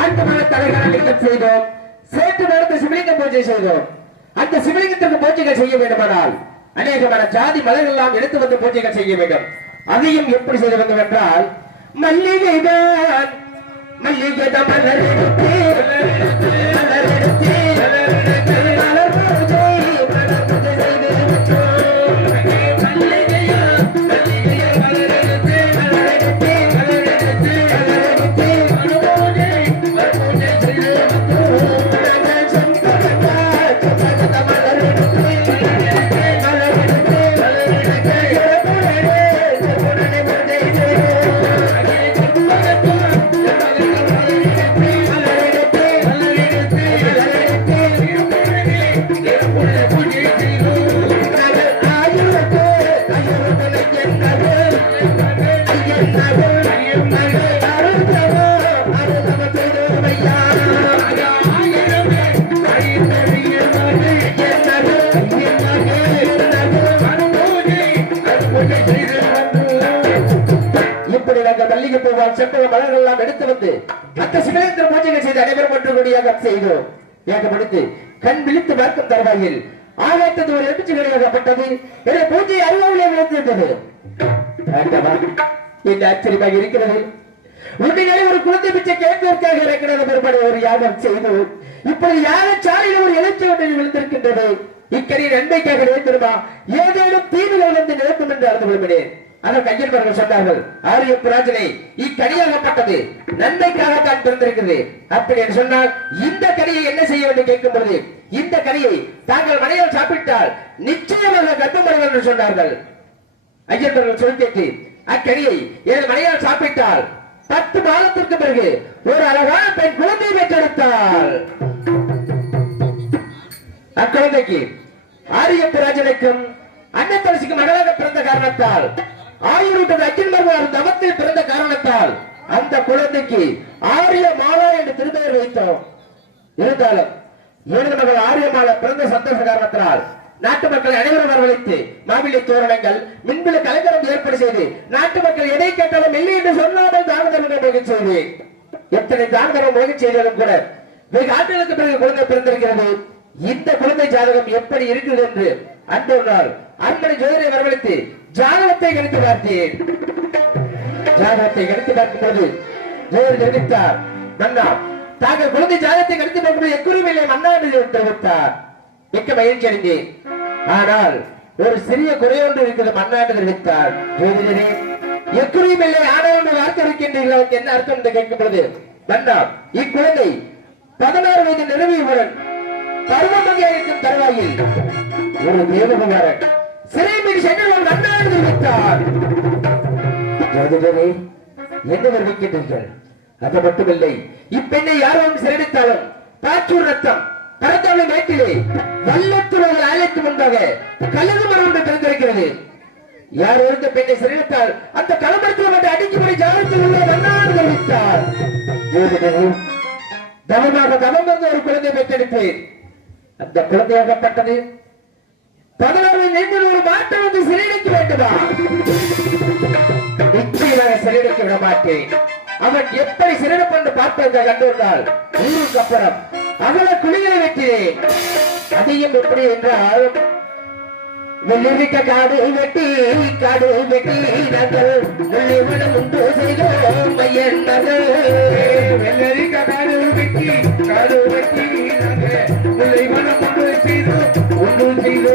ஆண்டமான தலைகளை நீக்கம் செய்தோம். சேட்டு நடத்த சிவலிங்க பூஜை செய்தோம். அந்த சிவலிங்கத்திற்கு பூஜைகள் செய்ய வேண்டுமானால் அநேகமான ஜாதி மலர்கள் எல்லாம் எடுத்து வந்து பூஜைகள் செய்ய வேண்டும். அதையும் எப்படி செய்ய வேண்டும் என்றால் மல்லிகைதான் மல்லிகைதான் மலர் எடுத்து மலர் இப்படி நாங்கள் மல்லிகை பூவால் செம்பக மலர்கள் எல்லாம் எடுத்து வந்து அந்த சிவனேந்திர பூஜைகள் செய்து அனைவரும் ஒன்றுபடியாக செய்தோம் ஏகப்படுத்தி கண் விழித்து பார்க்கும் தருவாயில். ஆகாயத்தது ஒரு எலுமிச்சு கிடையாகப்பட்டது என பூஜை அருவாவிலே விழுந்துவிட்டது ஆண்டவா, என்ன ஆச்சரியமாக இருக்கிறது. உண்மையிலே ஒரு குழந்தை பிச்சை கேட்பதற்காக இறக்கிறது பெருமாடு ஒரு யாகம் செய்து இப்பொழுது யாக சாலையில் ஒரு எழுச்சி ஒன்றில் விழுந்திருக்கின்றது? இக்கரிய நன்மைக்காக நினைத்திருமா ஏதேனும் தீவில் விழுந்து நினைக்கும் என்று அறிந்து விரும்பினேன் அதற்கு ஐயன்பர்கள் சொன்னார்கள் ஆரியப்பு ராஜனை இக்கனியாகப்பட்டது நன்மைக்காகத்தான் பிறந்திருக்கிறது. அப்படி என்று சொன்னால் இந்த கனியை என்ன செய்ய வேண்டும் கேட்கும் பொழுது இந்த கனியை தாங்கள் மனையில் சாப்பிட்டால் நிச்சயமாக கர்ப்பமடைவர் என்று சொன்னார்கள். ஐயன்பர்கள் சொல்லி கேட்டு அக்கனியை எனது மனையால் சாப்பிட்டால் பத்து மாதத்திற்கு பிறகு ஒரு அழகான பெண் குழந்தை பெற்றெடுத்தாள். அக்குழந்தைக்கு ஆரியப்பு ராஜனுக்கும் அன்னத்தரசிக்கும் மகளாக பிறந்த காரணத்தால் ஆயிரம் அக்கின் தவத்தில் பிறந்த காரணத்தால் அந்த குழந்தைக்கு ஆரிய மாலா என்று திருப்பெயர் வைத்தோம். இருந்தாலும் எனது மகள் ஆரியமாலா பிறந்த சந்தோஷ காரணத்தினால் நாட்டு மக்களை அனைவரும் வரவழைத்து மாவிலை தோரணங்கள் மின்பில கலைஞரம் ஏற்பாடு செய்து நாட்டு மக்கள் எதை கேட்டாலும் இல்லை என்று சொல்லாமல் தானதம் மகிழ்ச்சி செய்து எத்தனை தானதரம் மகிழ்ச்சி செய்தாலும் கூட வெகு ஆண்டுகளுக்கு பிறகு குழந்தை பிறந்திருக்கிறது. இந்த குழந்தை ஜாதகம் எப்படி இருக்கிறது என்று அன்று ஒரு அன்பனை ஜோதிரை வரவழைத்து ஜாதகத்தை கணித்து பார்த்தேன். ஜாதகத்தை கணித்து பார்க்கும் போது ஜோதிடர் தெரிவித்தார் மன்னா தாங்கள் குழந்தை ஜாதகத்தை கணித்து பார்க்கும்போது இல்லை மன்னா என்று தெரிவித்தார். மிக்க மகிழ்ச்சி அடைந்தேன். ஆனால் ஒரு சிறிய குறையொன்று இருக்கிறது மன்னா என்று தெரிவித்தார். ஜோதிடரே இல்லை ஆனால் ஒன்று வார்த்தை இருக்கின்றீர்கள்? என்ன அர்த்தம் என்று கேட்கும் பொழுது மன்னா இக்குழந்தை பதினாறு வயது நிறுவியவுடன் பருவமங்கை இருக்கும் தருவாயில். ஒரு தேவகுமாரன் சிறை மீறி சென்று ஒரு மன்னாடு தெரிவித்தார். ஜோதிடரே என்ன தெரிவிக்கின்றீர்கள் அது மட்டுமில்லை. இப்பெண்ணை யாரும் சிறைத்தாலும் பாச்சூர் ரத்தம் பரந்தாளி மேட்டிலே ஒரு ஆலயத்து முன்பாக கழுகு மரம் ஒன்று திறந்திருக்கிறது. யார் இருந்த பெண்ணை சிறைத்தால் அந்த களமரத்தில் வந்து அடிக்கும்படி ஜாதகத்தில் உள்ள மன்னாடு தெரிவித்தார். ஜோதிடரே தவமாக தவம் இருந்து ஒரு குழந்தை பெற்றெடுத்தேன். அந்த குழந்தையாகப்பட்டது பதினாறு நீங்கள் ஒரு மாற்றம் வந்து சிறையிடைக்க வேண்டுமா நிச்சயமாக சிறையிடைக்க விட மாட்டேன். அவன் எப்படி சிறையிடப்பட்டு பார்ப்பதை கண்டிருந்தால் ஊருக்கு அப்புறம் அகல குழிகளை வெட்டினேன். அதையும் எப்படி என்றால் வெள்ளிருக்க காடு வெட்டி காடு வெட்டி நாங்கள் வெள்ளி வனம் உண்டு செய்தோம் மையன் நகர் வெள்ளரிக்க காடு வெட்டி காடு வெட்டி உன்னை மனம் ஒன்று செய்தோ ஒன்று செய்தோ